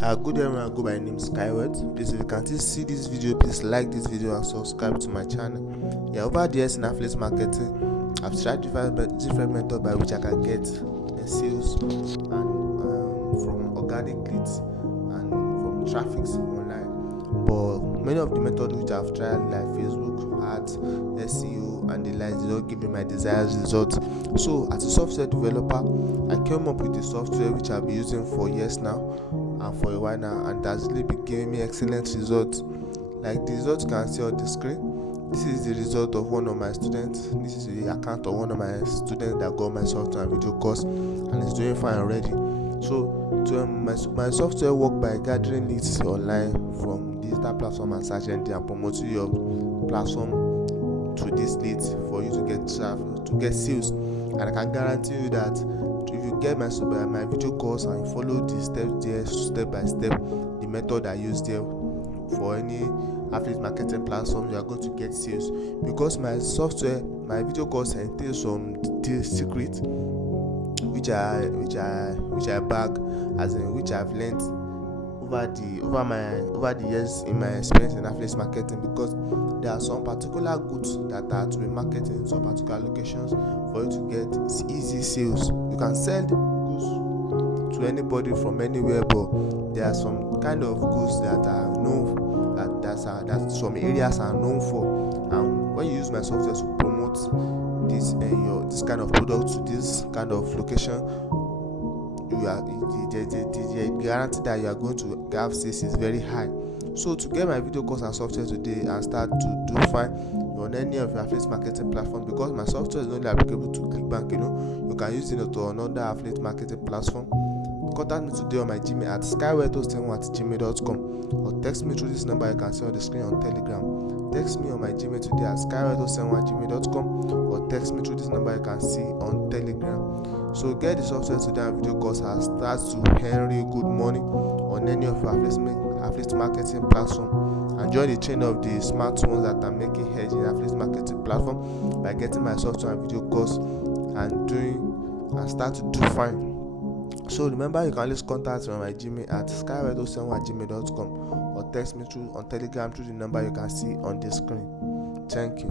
Good day everyone, I go by the name Skyward. Please, if you can still see this video, please like this video and subscribe to my channel. Over the years in affiliate marketing, I've tried different methods by which I can get sales and from organic leads and from traffic online. But many of the methods which I've tried, like Facebook ads, SEO, and the likes, did not give me my desired results. So, as a software developer, I came up with a software which I've been using for years now and for a while now, and that's really been giving me excellent results. Like the results you can see on the screen, this is the result of one of my students. This is the account of one of my students that got my software and video course and is doing fine already. So my software work by gathering leads online from digital platform and search engine and promoting your platform to these leads for you to get traffic, to get sales. And I can guarantee you that if you get my video course and you follow the steps there step by step, the method I use there for any affiliate marketing platform, you are going to get sales. Because my software, my video course entails some detailed secrets which I bag, as in which I've learned over the years in my experience in affiliate marketing. Because there are some particular goods that are to be marketed in some particular locations for you to get easy sales. You can sell goods to anybody from anywhere, but there are some kind of goods that are known that some areas are known for. And when you use my software to promote this kind of product to this kind of location, the guarantee that you are going to have sales is very high. So to get my video course and software today and start to do fine on any of your affiliate marketing platform, because my software is only applicable to ClickBank, you can use it to another affiliate marketing platform. Contact me today on my Gmail at skyward07@gmail.com or text me through this number you can see on the screen on Telegram. Text me on my Gmail today at skyward07@gmail.com or text me through this number you can see on Telegram. So get the software today and video course and start to earn real good money on any of your affiliate marketing platform, and join the chain of the smart ones that are making heads in affiliate marketing platform by getting my software and video course and start to do fine. So remember, you can always contact me on my Gmail at skyward07@gmail.com or text me through on Telegram through the number you can see on the screen. Thank you.